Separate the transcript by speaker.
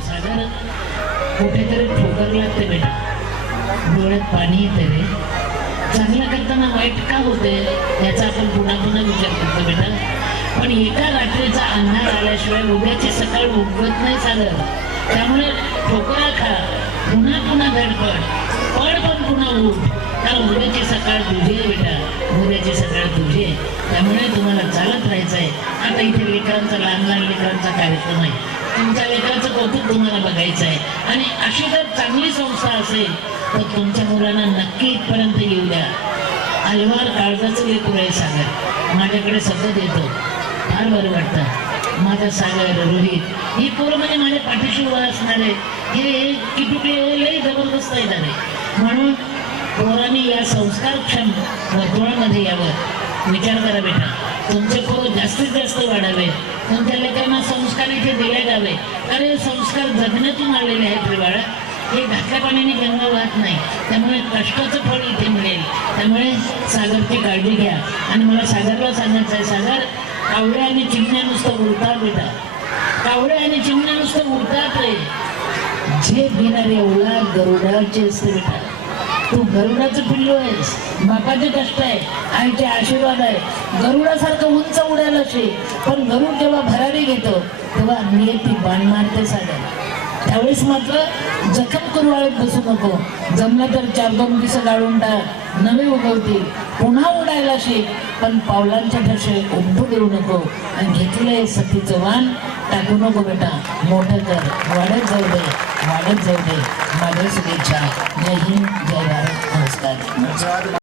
Speaker 1: सागर कुठेतरी ठोकर लागते बेटा. डोळ्यात पाणी येते रे. चांगलं करताना वाईट का होते याचा आपण पुन्हा पुन्हा विचार करतो बेटा. पण एका रात्रीचा अंधार आल्याशिवाय उद्याची सकाळ उगवत नाही सागर. त्यामुळे ठोकरा खा. पुन्हा पुन्हा धडपड. पड पण पुन्हा उठ. त्या उद्याची सकाळ तुझी आहे बेटा? उद्याची सकाळ तुझी आहे. त्यामुळे तुम्हाला चालत राहायचं आहे आता इथे लेकरांचा लहान लहान लेकरांचा कार्यक्रम आहे. तुमच्या लेकराचं कौतुक तुम्हाला बघायचं आहे. आणि अशी जर चांगली संस्था असेल तर तुमच्या मुलांना नक्की इथपर्यंत येऊ द्या. अलवार काळजाचं लेकरू आहे सागर माझ्याकडे सतत येतो. फार बरं वाटतं. माझा सागर रोहित ही पोरं म्हणजे माझ्या पाठीशी उभा असणारे. हे किटुकले लय जबरदस्त येणार आहे म्हणून पोरांनी या संस्कारक्षम वर्तुळामध्ये यावं. विचार करा बेटा. तुमचे पोरं जास्तीत जास्त वाढावे तुमच्या लेकरांना संस्कार इथे दिले जावे. कारण हे संस्कार जगण्यातून आलेले आहेत रे बाळा. हे घातल्या पाण्याने जन्म वाहत नाही. त्यामुळे कष्टाचं फळ इथे मिळेल. त्यामुळे सागरची काळजी घ्या. आणि मला सागरला सांगायचं आहे सागर कावळे आणि चिमण्या नुसतं उडतात बेटा. कावळे आणि चिमण्या नुसतं उडतात रे. झेप घेणारे उलाद गरुडाचे असते बेटा. तू गरुडाचं पिल्लू आहेस. बापाचे कष्ट आहे. आईचे आशीर्वाद आहे. गरुडासारखं उंच उडायला शे. पण गरुड जेव्हा भरारी घेतो. तेव्हा नियती बाण मारते सागर त्यावेळेस मात्र जखम करू वाळत बसू नको. जमलं तर चार दोन दिवस गाळून टाक. नवे उगवतील. पुन्हा उडायला शिक. पण पावलांच्या ठसे उमटू देऊ नको. आणि घेतलंय सतीचं वाण टाकू नको बेटा. मोठं कर. वाढत जाऊ दे. वाढत जाऊ दे. माझ्या शुभेच्छा. जय हिंद. जय भारत. नमस्कार.